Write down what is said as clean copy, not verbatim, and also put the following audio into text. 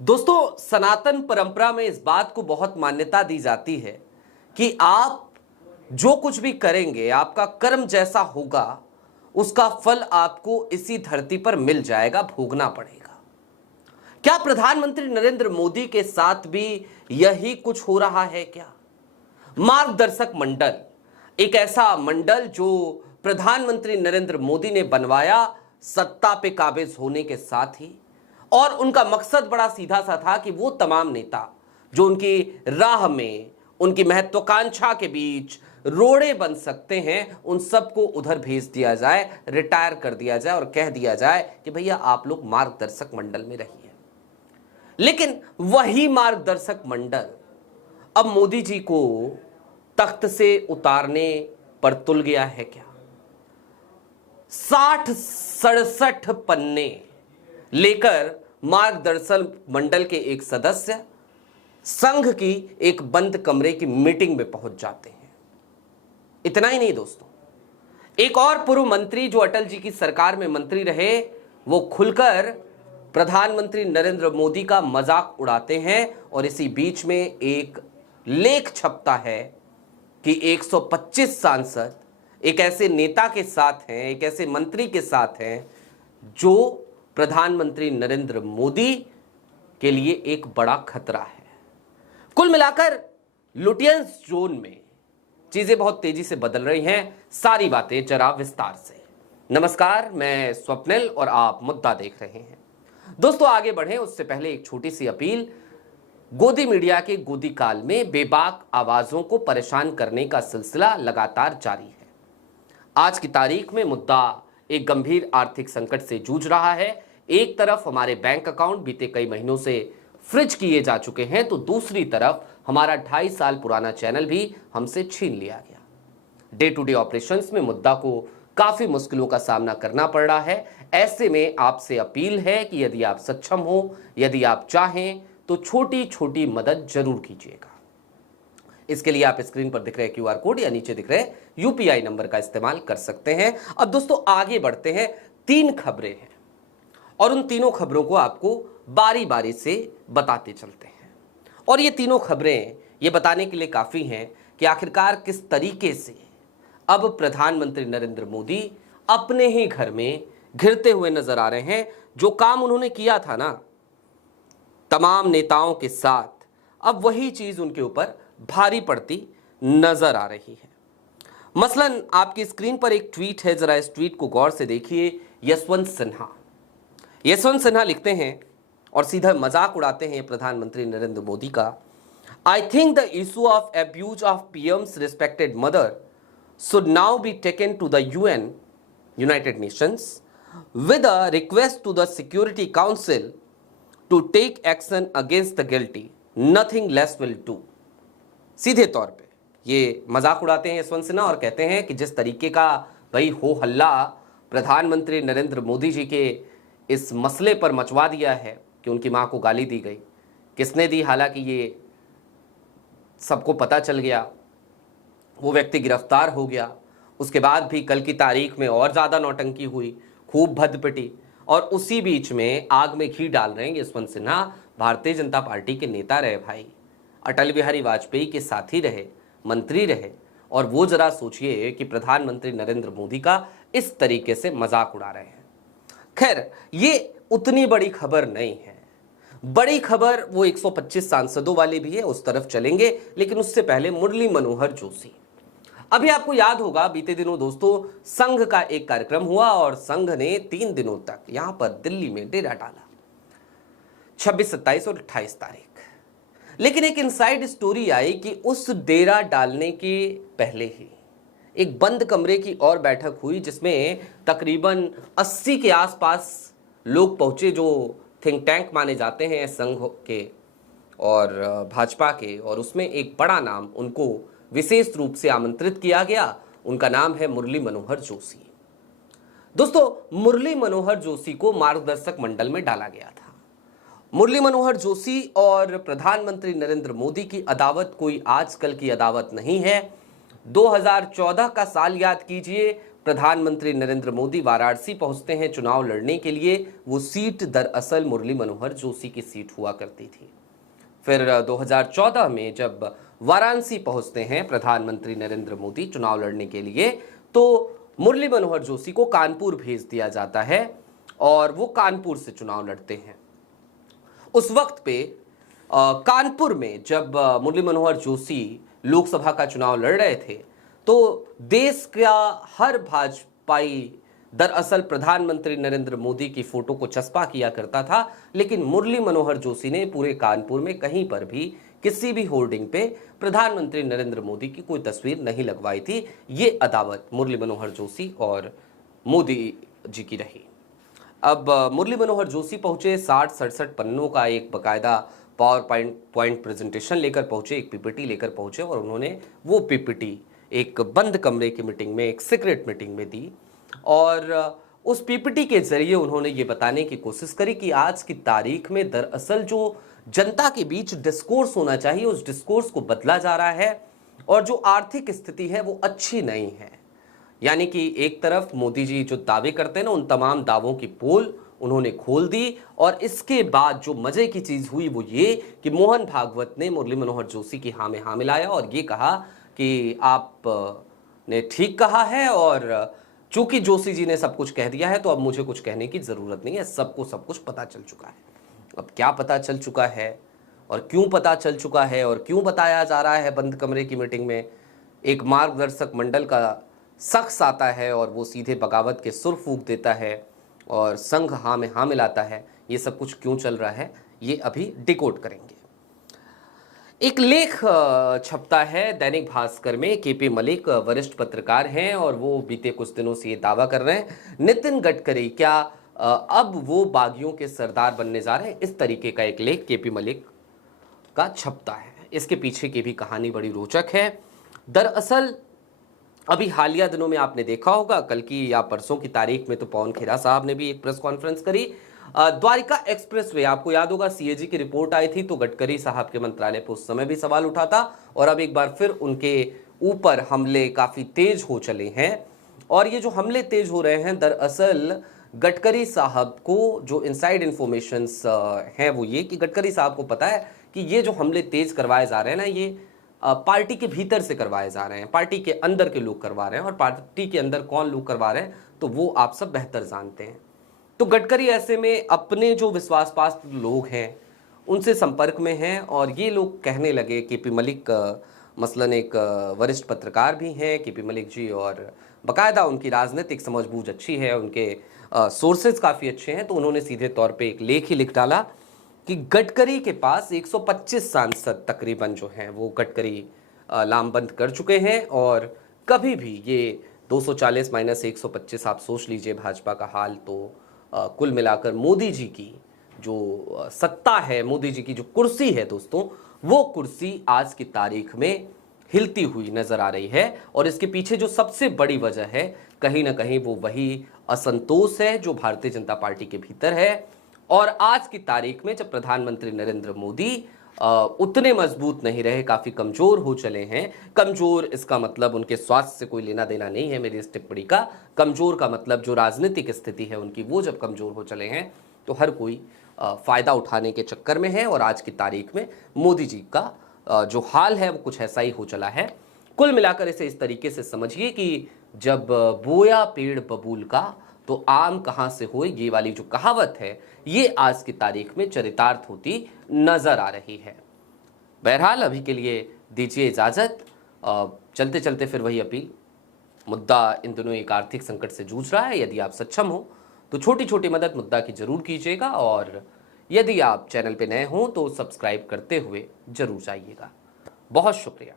दोस्तों, सनातन परंपरा में इस बात को बहुत मान्यता दी जाती है कि आप जो कुछ भी करेंगे, आपका कर्म जैसा होगा, उसका फल आपको इसी धरती पर मिल जाएगा, भोगना पड़ेगा। क्या प्रधानमंत्री नरेंद्र मोदी के साथ भी यही कुछ हो रहा है क्या? मार्गदर्शक मंडल, एक ऐसा मंडल जो प्रधानमंत्री नरेंद्र मोदी ने बनवाया सत्ता पे काबिज होने के साथ ही, और उनका मकसद बड़ा सीधा सा था कि वो तमाम नेता जो उनकी राह में, उनकी महत्वाकांक्षा के बीच रोड़े बन सकते हैं, उन सबको उधर भेज दिया जाए, रिटायर कर दिया जाए और कह दिया जाए कि भैया आप लोग मार्गदर्शक मंडल में रहिए। लेकिन वही मार्गदर्शक मंडल अब मोदी जी को तख्त से उतारने पर तुल गया है क्या? 60-67 पन्ने लेकर मार्गदर्शक मंडल के एक सदस्य संघ की एक बंद कमरे की मीटिंग में पहुंच जाते हैं। इतना ही नहीं दोस्तों, एक और पूर्व मंत्री जो अटल जी की सरकार में मंत्री रहे, वो खुलकर प्रधानमंत्री नरेंद्र मोदी का मजाक उड़ाते हैं। और इसी बीच में एक लेख छपता है कि 125 सांसद एक ऐसे नेता के साथ हैं, एक ऐसे मंत्री के साथ हैं जो प्रधानमंत्री नरेंद्र मोदी के लिए एक बड़ा खतरा है। कुल मिलाकर लुटियंस जोन में चीजें बहुत तेजी से बदल रही हैं। सारी बातें जरा विस्तार से। नमस्कार, मैं स्वप्निल और आप मुद्दा देख रहे हैं। दोस्तों, आगे बढ़ें उससे पहले एक छोटी सी अपील। गोदी मीडिया के गोदी काल में बेबाक आवाजों को परेशान करने का सिलसिला लगातार जारी है। आज की तारीख में मुद्दा एक गंभीर आर्थिक संकट से जूझ रहा है। एक तरफ हमारे बैंक अकाउंट बीते कई महीनों से फ्रीज किए जा चुके हैं, तो दूसरी तरफ हमारा 2.5 साल पुराना चैनल भी हमसे छीन लिया गया। डे टू डे ऑपरेशंस में मुद्दा को काफी मुश्किलों का सामना करना पड़ रहा है। ऐसे में आपसे अपील है कि यदि आप सक्षम हो, यदि आप चाहें तो छोटी छोटी मदद जरूर कीजिएगा। इसके लिए आप स्क्रीन पर दिख रहे क्यूआर कोड या नीचे दिख रहे यूपीआई नंबर का इस्तेमाल कर सकते हैं। अब दोस्तों आगे बढ़ते हैं। 3 खबरें हैं और उन तीनों खबरों को आपको बारी बारी से बताते चलते हैं। और ये तीनों खबरें ये बताने के लिए काफी हैं कि आखिरकार किस तरीके से अब प्रधानमंत्री नरेंद्र मोदी अपने ही घर में घिरते हुए नजर आ रहे हैं। जो काम उन्होंने किया था ना तमाम नेताओं के साथ, अब वही चीज उनके ऊपर भारी पड़ती नजर आ रही है। मसलन आपकी स्क्रीन पर एक ट्वीट है, जरा इस ट्वीट को गौर से देखिए। यशवंत सिन्हा लिखते हैं और सीधा मजाक उड़ाते हैं प्रधानमंत्री नरेंद्र मोदी का। I think the issue of abuse of PMs respected mother should now be taken to the UN, United Nations, with a request to the Security Council to take action against the guilty. Nothing less will do. सीधे तौर पे ये मजाक उड़ाते हैं यशवंत सिन्हा और कहते हैं कि जिस तरीके का भाई हो हल्ला प्रधानमंत्री नरेंद्र मोदी जी के इस मसले पर मचवा दिया है कि उनकी मां को गाली दी गई, किसने दी, हालांकि ये सबको पता चल गया, वो व्यक्ति गिरफ्तार हो गया। उसके बाद भी कल की तारीख में और ज़्यादा नौटंकी हुई, खूब भद्द पिटी, और उसी बीच में आग में घी डाल रहे हैं यशवंत सिन्हा। भारतीय जनता पार्टी के नेता रहे भाई, अटल बिहारी वाजपेयी के साथी रहे, मंत्री रहे, और वो जरा सोचिए कि प्रधानमंत्री नरेंद्र मोदी का इस तरीके से मजाक उड़ा रहे हैं। खैर, ये उतनी बड़ी खबर नहीं है। बड़ी खबर वो 125 सांसदों वाली भी है, उस तरफ चलेंगे। लेकिन उससे पहले मुरली मनोहर जोशी, अभी आपको याद होगा बीते दिनों दोस्तों संघ का एक कार्यक्रम हुआ और संघ ने 3 दिनों तक यहां पर दिल्ली में डेरा डाला, 26, 27 और 28 तारीख। लेकिन एक इनसाइड स्टोरी आई कि उस डेरा डालने के पहले ही एक बंद कमरे की और बैठक हुई जिसमें तकरीबन 80 के आसपास लोग पहुंचे जो थिंक टैंक माने जाते हैं संघ के और भाजपा के, और उसमें एक बड़ा नाम उनको विशेष रूप से आमंत्रित किया गया। उनका नाम है मुरली मनोहर जोशी। दोस्तों, मुरली मनोहर जोशी को मार्गदर्शक मंडल में डाला गया था। मुरली मनोहर जोशी और प्रधानमंत्री नरेंद्र मोदी की अदावत कोई आजकल की अदावत नहीं है। 2014 का साल याद कीजिए, प्रधानमंत्री नरेंद्र मोदी वाराणसी पहुंचते हैं चुनाव लड़ने के लिए। वो सीट दरअसल मुरली मनोहर जोशी की सीट हुआ करती थी। फिर 2014 में जब वाराणसी पहुंचते हैं प्रधानमंत्री नरेंद्र मोदी चुनाव लड़ने के लिए, तो मुरली मनोहर जोशी को कानपुर भेज दिया जाता है और वो कानपुर से चुनाव लड़ते हैं। उस वक्त पे कानपुर में जब मुरली मनोहर जोशी लोकसभा का चुनाव लड़ रहे थे, तो देश का हर भाजपाई दरअसल प्रधानमंत्री नरेंद्र मोदी की फोटो को चस्पा किया करता था, लेकिन मुरली मनोहर जोशी ने पूरे कानपुर में कहीं पर भी किसी भी होर्डिंग पे प्रधानमंत्री नरेंद्र मोदी की कोई तस्वीर नहीं लगवाई थी। ये अदावत मुरली मनोहर जोशी और मोदी जी की रही। अब मुरली मनोहर जोशी पहुंचे 60-67 पन्नों का एक बकायदा पावर पॉइंट प्रेजेंटेशन लेकर पहुंचे, एक पीपीटी लेकर पहुंचे और उन्होंने वो पीपीटी एक बंद कमरे की मीटिंग में, एक सीक्रेट मीटिंग में दी और उस पीपीटी के जरिए उन्होंने ये बताने की कोशिश करी कि आज की तारीख में दरअसल जो जनता के बीच डिस्कोर्स होना चाहिए उस डिस्कोर्स को बदला जा रहा है और जो आर्थिक स्थिति है वो अच्छी नहीं है। यानी कि एक तरफ मोदी जी जो दावे करते हैं ना, उन तमाम दावों की पोल उन्होंने खोल दी और इसके बाद जो मजे की चीज हुई वो ये कि मोहन भागवत ने मुरली मनोहर जोशी की हाँ में हाँ मिलाया और ये कहा कि आप ने ठीक कहा है और चूंकि जोशी जी ने सब कुछ कह दिया है तो अब मुझे कुछ कहने की जरूरत नहीं है, सबको सब कुछ पता चल चुका है। अब क्या पता चल चुका है और क्यों पता चल चुका है और क्यों बताया जा रहा है बंद कमरे की मीटिंग में, एक मार्गदर्शक मंडल का शख्स आता है और वो सीधे बगावत के सुर फूंक देता है और संघ हाँ में हाँ मिलाता है, ये सब कुछ क्यों चल रहा है ये अभी डिकोड करेंगे। एक लेख छपता है दैनिक भास्कर में, केपी मलिक वरिष्ठ पत्रकार हैं और वो बीते कुछ दिनों से ये दावा कर रहे हैं नितिन गडकरी क्या अब वो बागियों के सरदार बनने जा रहे हैं। इस तरीके का एक लेख केपी मलिक का छपता है। इसके पीछे की भी कहानी बड़ी रोचक है। दरअसल अभी हालिया दिनों में आपने देखा होगा, कल की या परसों की तारीख में तो पवन खेरा साहब ने भी एक प्रेस कॉन्फ्रेंस करी। द्वारिका एक्सप्रेसवे, आपको याद होगा सीएजी की रिपोर्ट आई थी तो गडकरी साहब के मंत्रालय पर उस समय भी सवाल उठा था और अब एक बार फिर उनके ऊपर हमले काफी तेज हो चले हैं। और ये जो हमले तेज हो रहे हैं दरअसल गडकरी साहब को जो इनसाइड इंफॉर्मेशंस हैं वो ये कि गडकरी साहब को पता है कि ये जो हमले तेज करवाए जा रहे हैं ना, ये पार्टी के भीतर से करवाए जा रहे हैं, पार्टी के अंदर के लोग करवा रहे हैं और पार्टी के अंदर कौन लोग करवा रहे हैं तो वो आप सब बेहतर जानते हैं। तो गडकरी ऐसे में अपने जो विश्वासपात्र लोग हैं उनसे संपर्क में हैं और ये लोग कहने लगे, केपी मलिक मसलन एक वरिष्ठ पत्रकार भी हैं केपी मलिक जी और बाकायदा उनकी राजनीतिक समझबूझ अच्छी है, उनके सोर्सेज काफ़ी अच्छे हैं, तो उन्होंने सीधे तौर पे एक लेख ही लिख डाला कि गडकरी के पास 125 सांसद तकरीबन जो हैं वो गडकरी लामबंद कर चुके हैं और कभी भी ये 240 - 125 आप सोच लीजिए भाजपा का हाल, तो कुल मिलाकर मोदी जी की जो सत्ता है, मोदी जी की जो कुर्सी है दोस्तों, वो कुर्सी आज की तारीख में हिलती हुई नजर आ रही है। और इसके पीछे जो सबसे बड़ी वजह है कहीं ना कहीं वो वही असंतोष है जो भारतीय जनता पार्टी के भीतर है। और आज की तारीख में जब प्रधानमंत्री नरेंद्र मोदी उतने मजबूत नहीं रहे, काफी कमजोर हो चले हैं। कमजोर इसका मतलब उनके स्वास्थ्य से कोई लेना देना नहीं है मेरी इस टिप्पणी का। कमजोर का मतलब जो राजनीतिक स्थिति है उनकी, वो जब कमजोर हो चले हैं तो हर कोई फायदा उठाने के चक्कर में है। और आज की तारीख में मोदी जी का जो हाल है वो कुछ ऐसा ही हो चला है। कुल मिलाकर इसे इस तरीके से समझिए कि जब बोया पेड़ बबूल का तो आम कहां से हो, ये वाली जो कहावत है ये आज की तारीख में चरितार्थ होती नजर आ रही है। बहरहाल अभी के लिए दीजिए इजाजत। चलते चलते फिर वही अपील, मुद्दा इन दिनों एक आर्थिक संकट से जूझ रहा है। यदि आप सक्षम हो तो छोटी छोटी मदद मुद्दा की जरूर कीजिएगा और यदि आप चैनल पे नए हो तो सब्सक्राइब करते हुए जरूर जाइएगा। बहुत शुक्रिया।